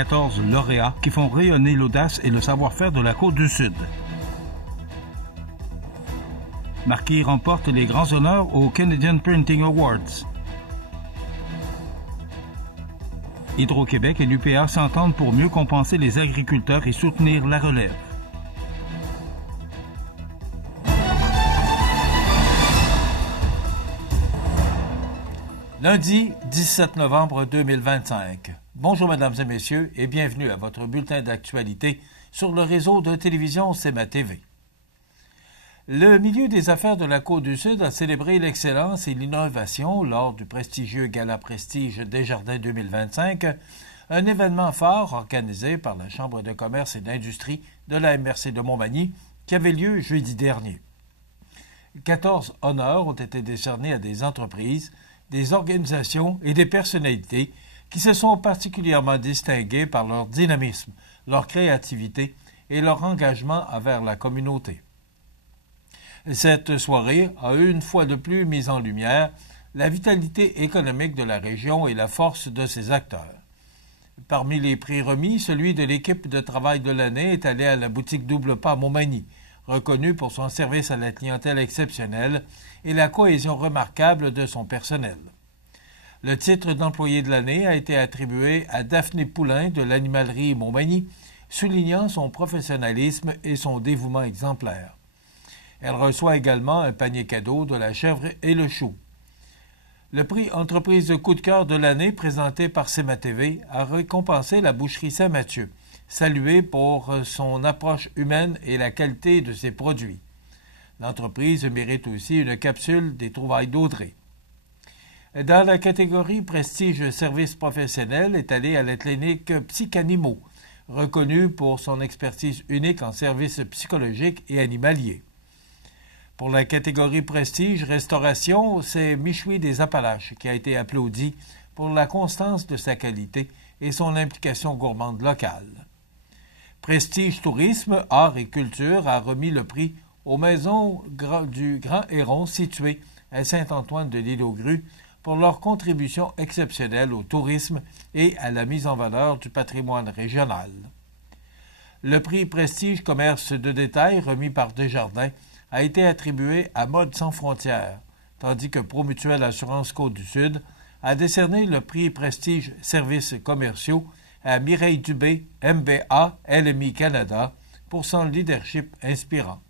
14 lauréats qui font rayonner l'audace et le savoir-faire de la Côte-du-Sud. Marquis remporte les grands honneurs aux Canadian Printing Awards. Hydro-Québec et l'UPA s'entendent pour mieux compenser les agriculteurs et soutenir la relève. Lundi 17 novembre 2025. Bonjour mesdames et messieurs et bienvenue à votre bulletin d'actualité sur le réseau de télévision CEMA TV. Le milieu des affaires de la Côte-du-Sud a célébré l'excellence et l'innovation lors du prestigieux Gala Prestige Desjardins 2025, un événement fort organisé par la Chambre de commerce et d'industrie de la MRC de Montmagny qui avait lieu jeudi dernier. 14 honneurs ont été décernés à des entreprises, des organisations et des personnalités qui se sont particulièrement distinguées par leur dynamisme, leur créativité et leur engagement envers la communauté. Cette soirée a une fois de plus mis en lumière la vitalité économique de la région et la force de ses acteurs. Parmi les prix remis, celui de l'équipe de travail de l'année est allé à la boutique Double Pas à Montmagny, reconnue pour son service à la clientèle exceptionnel et la cohésion remarquable de son personnel. Le titre d'employé de l'année a été attribué à Daphné Poulain de l'animalerie Montmagny, soulignant son professionnalisme et son dévouement exemplaire. Elle reçoit également un panier cadeau de la chèvre et le chou. Le prix Entreprise de coup de cœur de l'année présenté par CEMA TV a récompensé la boucherie Saint-Mathieu, saluée pour son approche humaine et la qualité de ses produits. L'entreprise mérite aussi une capsule des trouvailles d'Audrey. Dans la catégorie Prestige Service professionnel est allé à la clinique Psychanimo, reconnue pour son expertise unique en services psychologiques et animaliers. Pour la catégorie Prestige Restauration, c'est Michoui des Appalaches qui a été applaudi pour la constance de sa qualité et son implication gourmande locale. Prestige Tourisme, Arts et Culture a remis le prix aux Maisons du Grand Héron situées à Saint-Antoine de l'Île-aux-Grues pour leur contribution exceptionnelle au tourisme et à la mise en valeur du patrimoine régional. Le prix Prestige Commerce de détail remis par Desjardins a été attribué à Mode sans frontières, tandis que Promutuelle Assurance Côte-du-Sud a décerné le prix Prestige Services commerciaux à Mireille Dubé, MBA, LMI Canada, pour son leadership inspirant.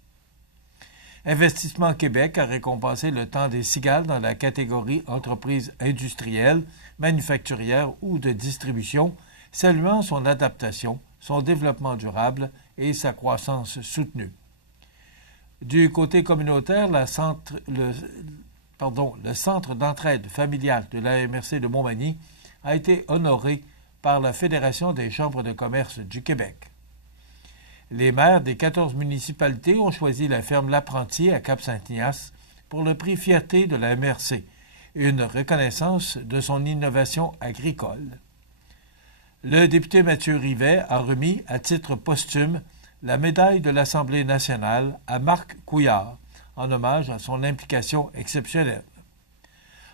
Investissement Québec a récompensé le temps des cigales dans la catégorie entreprise industrielle, manufacturière ou de distribution, saluant son adaptation, son développement durable et sa croissance soutenue. Du côté communautaire, le Centre d'entraide familiale de la MRC de Montmagny a été honoré par la Fédération des chambres de commerce du Québec. Les maires des 14 municipalités ont choisi la ferme L'Apprenti à Cap-Saint-Ignace pour le prix Fierté de la MRC, une reconnaissance de son innovation agricole. Le député Mathieu Rivet a remis, à titre posthume, la médaille de l'Assemblée nationale à Marc Couillard, en hommage à son implication exceptionnelle.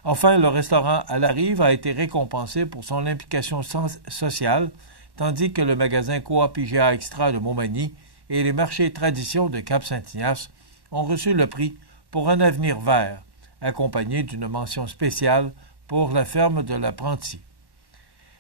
Enfin, le restaurant à la Rive a été récompensé pour son implication sociale, tandis que le magasin Coop IGA Extra de Montmagny et les marchés Tradition de Cap-Saint-Ignace ont reçu le prix pour un avenir vert, accompagné d'une mention spéciale pour la ferme de l'Apprenti.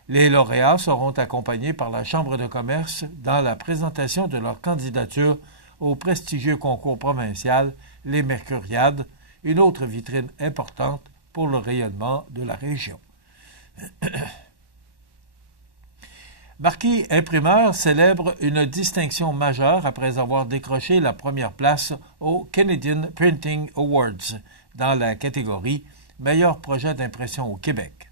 Les lauréats seront accompagnés par la Chambre de commerce dans la présentation de leur candidature au prestigieux concours provincial Les Mercuriades, une autre vitrine importante pour le rayonnement de la région. Marquis Imprimeur célèbre une distinction majeure après avoir décroché la première place au Canadian Printing Awards dans la catégorie Meilleur projet d'impression au Québec.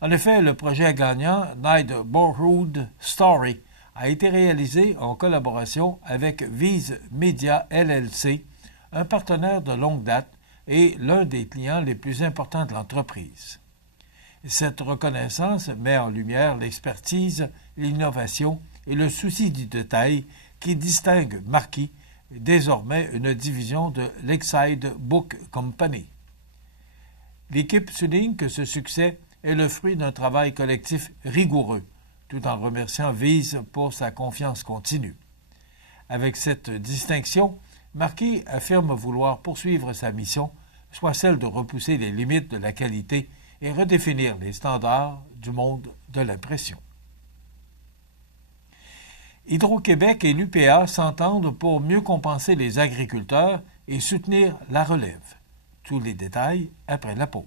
En effet, le projet gagnant Neighborhood Story a été réalisé en collaboration avec Vise Media LLC, un partenaire de longue date et l'un des clients les plus importants de l'entreprise. Cette reconnaissance met en lumière l'expertise, l'innovation et le souci du détail qui distinguent Marquis, désormais une division de Lakeside Book Company. L'équipe souligne que ce succès est le fruit d'un travail collectif rigoureux, tout en remerciant Vise pour sa confiance continue. Avec cette distinction, Marquis affirme vouloir poursuivre sa mission, soit celle de repousser les limites de la qualité et redéfinir les standards du monde de l'impression. Hydro-Québec et l'UPA s'entendent pour mieux compenser les agriculteurs et soutenir la relève. Tous les détails après la pause.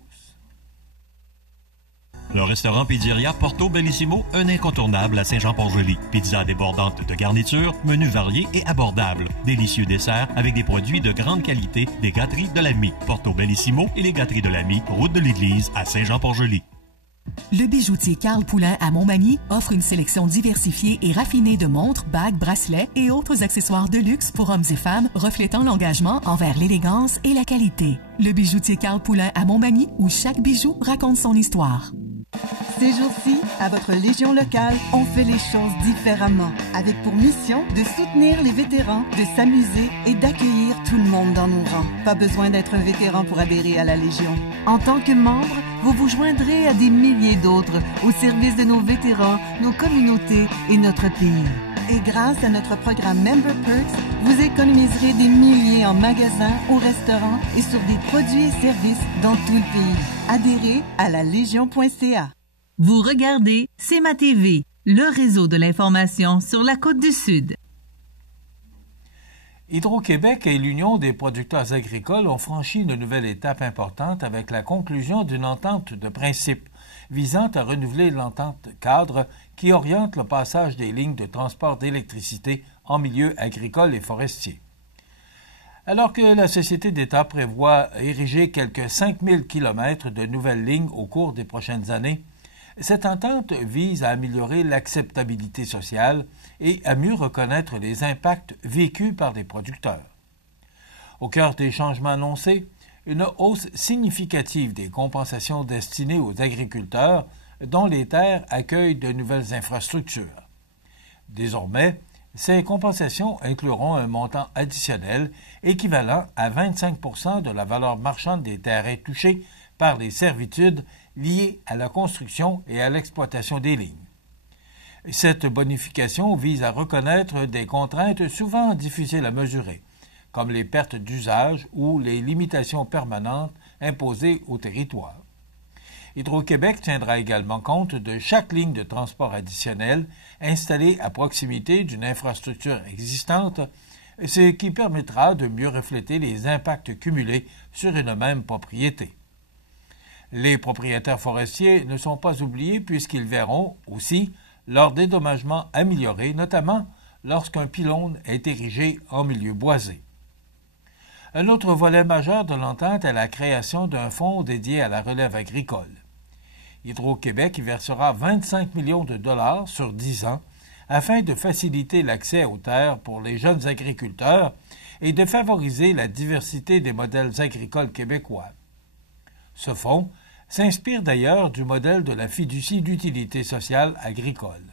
Le restaurant Pizzeria Porto Bellissimo, un incontournable à Saint-Jean-Port-Joli. Pizza débordante de garniture, menu varié et abordable. Délicieux desserts avec des produits de grande qualité des gâteries de l'Ami. Porto Bellissimo et les gâteries de l'Ami, route de l'église à Saint-Jean-Port-Joli. Le bijoutier Carl Poulain à Montmagny offre une sélection diversifiée et raffinée de montres, bagues, bracelets et autres accessoires de luxe pour hommes et femmes reflétant l'engagement envers l'élégance et la qualité. Le bijoutier Carl Poulain à Montmagny, où chaque bijou raconte son histoire. Ces jours-ci, à votre Légion locale, on fait les choses différemment, avec pour mission de soutenir les vétérans, de s'amuser et d'accueillir tout le monde dans nos rangs. Pas besoin d'être un vétéran pour adhérer à la Légion. En tant que membre, vous vous joindrez à des milliers d'autres au service de nos vétérans, nos communautés et notre pays. Et grâce à notre programme Member Perks, vous économiserez des milliers en magasins, au restaurant et sur des produits et services dans tout le pays. Adhérez à la Légion.ca. Vous regardez CEMA TV, le réseau de l'information sur la Côte-du-Sud. Hydro-Québec et l'Union des producteurs agricoles ont franchi une nouvelle étape importante avec la conclusion d'une entente de principe visant à renouveler l'entente cadre qui oriente le passage des lignes de transport d'électricité en milieu agricole et forestier. Alors que la Société d'État prévoit ériger quelques 5000 km de nouvelles lignes au cours des prochaines années, cette entente vise à améliorer l'acceptabilité sociale et à mieux reconnaître les impacts vécus par les producteurs. Au cœur des changements annoncés, une hausse significative des compensations destinées aux agriculteurs dont les terres accueillent de nouvelles infrastructures. Désormais, ces compensations incluront un montant additionnel équivalent à 25 % de la valeur marchande des terrains touchés par les servitudes liées à la construction et à l'exploitation des lignes. Cette bonification vise à reconnaître des contraintes souvent difficiles à mesurer, comme les pertes d'usage ou les limitations permanentes imposées au territoire. Hydro-Québec tiendra également compte de chaque ligne de transport additionnelle installée à proximité d'une infrastructure existante, ce qui permettra de mieux refléter les impacts cumulés sur une même propriété. Les propriétaires forestiers ne sont pas oubliés puisqu'ils verront aussi leur dédommagement amélioré, notamment lorsqu'un pylône est érigé en milieu boisé. Un autre volet majeur de l'entente est la création d'un fonds dédié à la relève agricole. Hydro-Québec y versera 25 millions de dollars sur 10 ans afin de faciliter l'accès aux terres pour les jeunes agriculteurs et de favoriser la diversité des modèles agricoles québécois. Ce fonds s'inspire d'ailleurs du modèle de la fiducie d'utilité sociale agricole.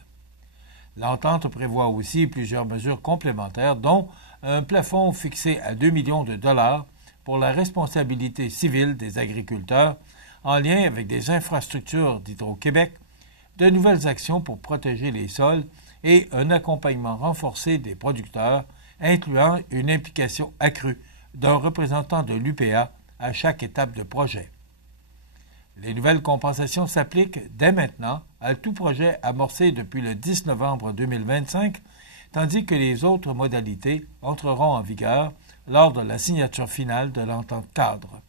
L'entente prévoit aussi plusieurs mesures complémentaires, dont un plafond fixé à 2 millions de dollars pour la responsabilité civile des agriculteurs en lien avec des infrastructures d'Hydro-Québec, de nouvelles actions pour protéger les sols et un accompagnement renforcé des producteurs, incluant une implication accrue d'un représentant de l'UPA à chaque étape de projet. Les nouvelles compensations s'appliquent dès maintenant à tout projet amorcé depuis le 10 novembre 2025, tandis que les autres modalités entreront en vigueur lors de la signature finale de l'entente cadre.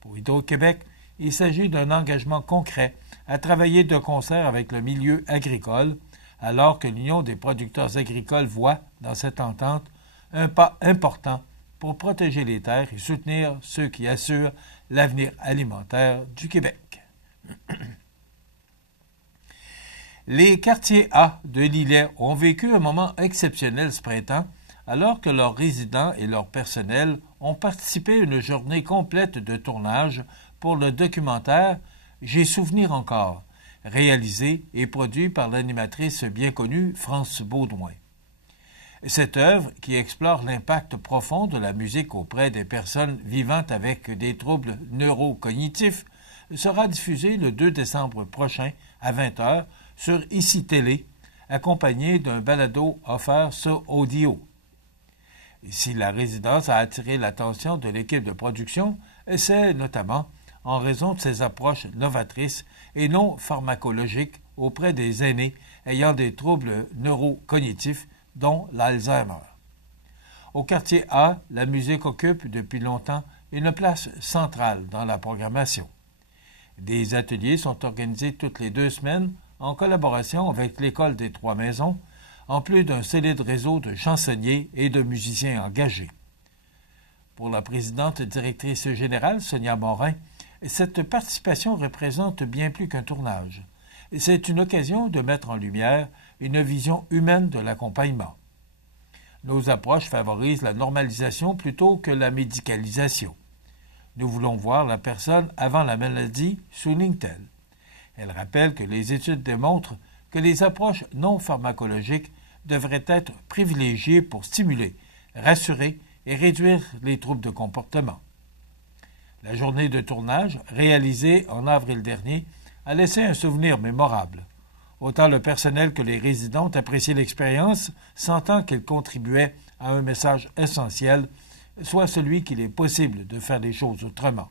Pour Hydro-Québec, il s'agit d'un engagement concret à travailler de concert avec le milieu agricole, alors que l'Union des producteurs agricoles voit dans cette entente un pas important pour protéger les terres et soutenir ceux qui assurent l'avenir alimentaire du Québec. Les quartiers A de l'Îlet ont vécu un moment exceptionnel ce printemps, alors que leurs résidents et leur personnel ont participé à une journée complète de tournage pour le documentaire « J'ai souvenir encore », réalisé et produit par l'animatrice bien connue France Baudouin. Cette œuvre, qui explore l'impact profond de la musique auprès des personnes vivant avec des troubles neurocognitifs, sera diffusée le 2 décembre prochain à 20h sur ICI Télé, accompagné d'un balado offert sur audio. Si la résidence a attiré l'attention de l'équipe de production, c'est notamment en raison de ses approches novatrices et non pharmacologiques auprès des aînés ayant des troubles neurocognitifs, dont l'Alzheimer. Au quartier A, la musique occupe depuis longtemps une place centrale dans la programmation. Des ateliers sont organisés toutes les 2 semaines en collaboration avec l'École des Trois Maisons, en plus d'un solide réseau de chansonniers et de musiciens engagés. Pour la présidente directrice générale, Sonia Morin, cette participation représente bien plus qu'un tournage. C'est une occasion de mettre en lumière une vision humaine de l'accompagnement. Nos approches favorisent la normalisation plutôt que la médicalisation. Nous voulons voir la personne avant la maladie, souligne-t-elle. Elle rappelle que les études démontrent que les approches non pharmacologiques devraient être privilégiées pour stimuler, rassurer et réduire les troubles de comportement. La journée de tournage, réalisée en avril dernier, a laissé un souvenir mémorable. Autant le personnel que les résidents appréciaient l'expérience, sentant qu'elle contribuait à un message essentiel, soit celui qu'il est possible de faire les choses autrement.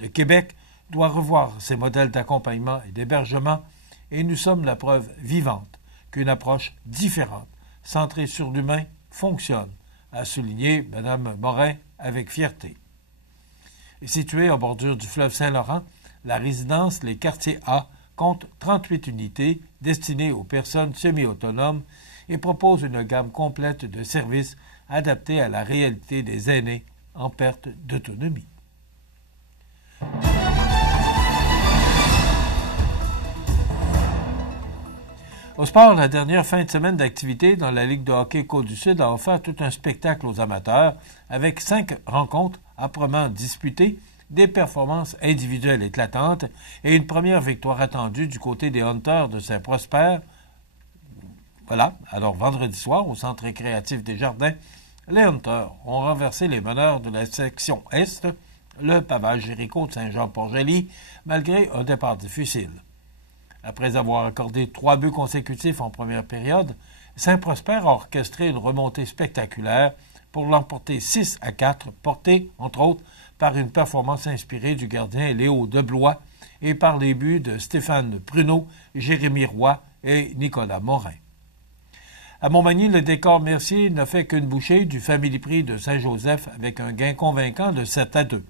Le Québec doit revoir ses modèles d'accompagnement et d'hébergement, et nous sommes la preuve vivante qu'une approche différente, centrée sur l'humain, fonctionne, a souligné Mme Morin avec fierté. Située en bordure du fleuve Saint-Laurent, la résidence Les Quartiers A compte 38 unités destinées aux personnes semi-autonomes et propose une gamme complète de services adaptés à la réalité des aînés en perte d'autonomie. Au sport, la dernière fin de semaine d'activité dans la Ligue de hockey Côte-du-Sud a offert tout un spectacle aux amateurs avec 5 rencontres âprement disputées, des performances individuelles éclatantes et une première victoire attendue du côté des Hunters de Saint-Prosper. Voilà, alors vendredi soir, au centre récréatif des Jardins, les Hunters ont renversé les meneurs de la section Est, le Pavage Jéricho de Saint-Jean-Port-Joli, malgré un départ difficile. Après avoir accordé 3 buts consécutifs en première période, Saint-Prosper a orchestré une remontée spectaculaire pour l'emporter 6-4, portée, entre autres, par une performance inspirée du gardien Léo Deblois et par les buts de Stéphane Pruneau, Jérémy Roy et Nicolas Morin. À Montmagny, le décor Mercier n'a fait qu'une bouchée du Family Prix de Saint-Joseph avec un gain convaincant de 7-2.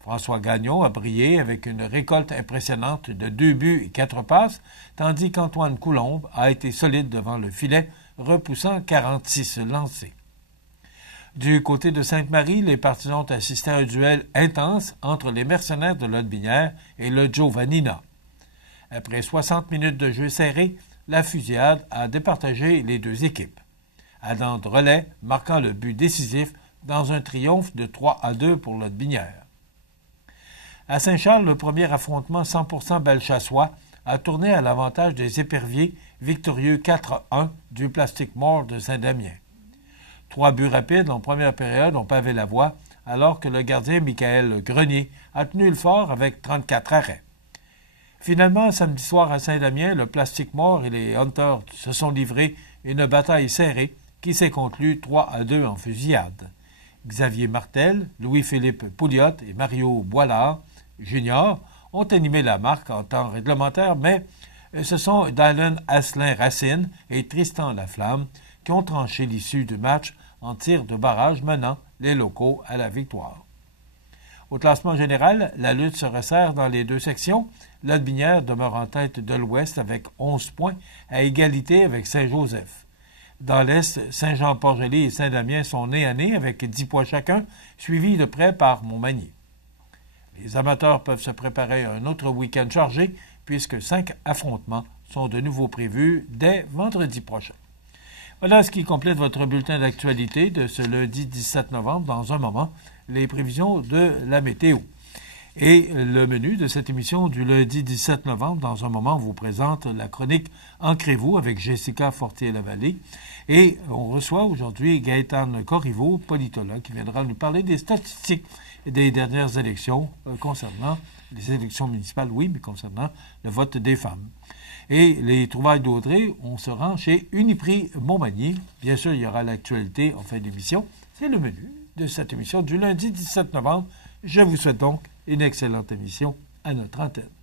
François Gagnon a brillé avec une récolte impressionnante de 2 buts et 4 passes, tandis qu'Antoine Coulombe a été solide devant le filet, repoussant 46 lancés. Du côté de Sainte-Marie, les partisans ont assisté à un duel intense entre les mercenaires de Lotbinière et le Giovannina. Après 60 minutes de jeu serré, la fusillade a départagé les deux équipes. Adam Drolet marquant le but décisif dans un triomphe de 3-2 pour Lotbinière. À Saint-Charles, le premier affrontement 100% belchassois a tourné à l'avantage des éperviers, victorieux 4-1 du Plastic Mort de Saint-Damien. 3 buts rapides en première période ont pavé la voie, alors que le gardien Michael Grenier a tenu le fort avec 34 arrêts. Finalement, samedi soir à Saint-Damien, le Plastic Mort et les Hunters se sont livrés une bataille serrée qui s'est conclue 3-2 en fusillade. Xavier Martel, Louis-Philippe Pouliot et Mario Boilard, Junior, ont animé la marque en temps réglementaire, mais ce sont Dylan Asselin-Racine et Tristan Laflamme qui ont tranché l'issue du match en tir de barrage menant les locaux à la victoire. Au classement général, la lutte se resserre dans les deux sections. Lotbinière demeure en tête de l'Ouest avec 11 points, à égalité avec Saint-Joseph. Dans l'Est, Saint-Jean-Port-Joli et Saint-Damien sont nez à nez avec 10 points chacun, suivis de près par Montmagny. Les amateurs peuvent se préparer à un autre week-end chargé, puisque 5 affrontements sont de nouveau prévus dès vendredi prochain. Voilà ce qui complète votre bulletin d'actualité de ce lundi 17 novembre. Dans un moment, les prévisions de la météo. Et le menu de cette émission du lundi 17 novembre, dans un moment, on vous présente la chronique Ancrez-vous avec Jessica Fortier-Lavallée. Et on reçoit aujourd'hui Gaëtane Corriveau, politologue, qui viendra nous parler des statistiques des dernières élections concernant les élections municipales, oui, mais concernant le vote des femmes. Et les trouvailles d'Audrey, on se rend chez Uniprix Montmagny. Bien sûr, il y aura l'actualité en fin d'émission. C'est le menu de cette émission du lundi 17 novembre. Je vous souhaite donc une excellente émission à notre antenne.